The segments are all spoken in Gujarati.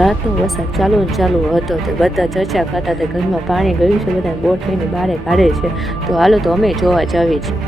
રાતનો વરસાદ ચાલુ હતો તે બધા ચર્ચા કરતા તે ઘરમાં પાણી ગયું છે, બધા બોટ લઈને બહાર કાઢે છે. તો હાલો તો અમે જોવા જાવી છીએ.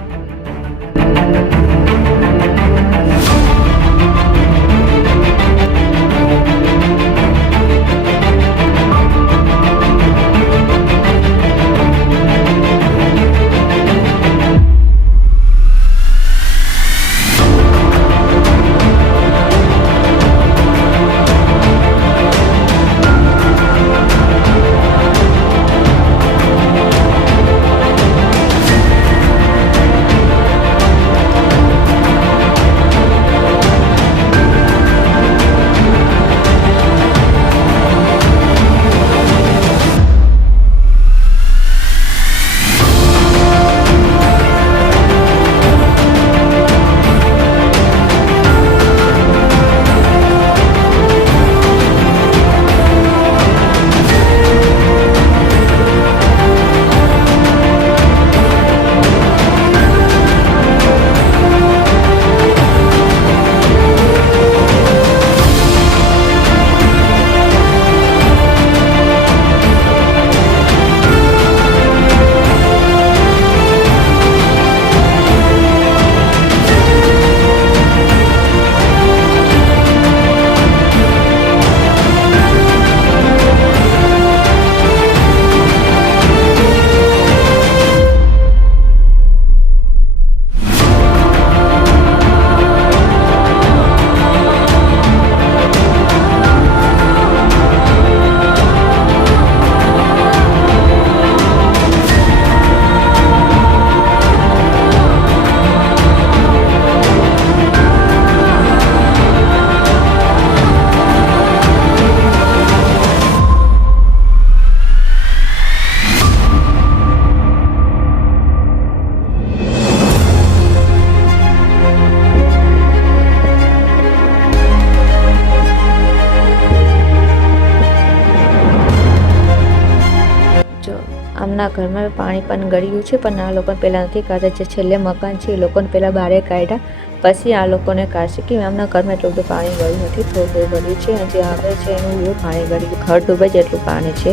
આમના ઘરમાં પાણી પણ ગળ્યું છે, પણ આ લોકો પહેલાં નથી કાઢ્યા. જે છેલ્લે મકાન છે એ લોકોને પહેલાં બહાર કાઢ્યા, પછી આ લોકોને કાઢશે કે આમના ઘરમાં એટલું બધું પાણી ગળ્યું નથી, થોડું ગળ્યું છે. અને જે આગળ છે એનું એવું પાણી ગળ્યું, ઘર ડૂબે જેટલું પાણી છે.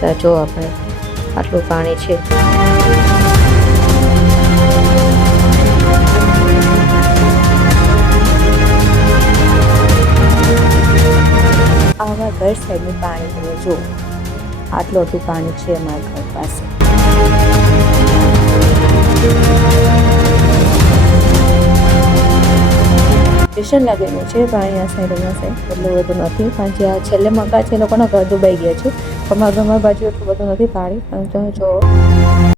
તો જો આપણે આટલું પાણી છે. આવા ઘર સાઈડનું પાણી તમે જો આટલું બધું પાણી છે અમારા ઘર પાસે. સ્ટેશન લાગેલું છે પાણી આ સાઈડમાં છે, એટલું બધું નથી. પણ જ્યાં છેલ્લે મકાન છે એ લોકોના ઘર ડૂબાઈ ગયા છે. અમારા ઘરમાં બાજુ એટલું બધું નથી પાણી, પણ તમે જો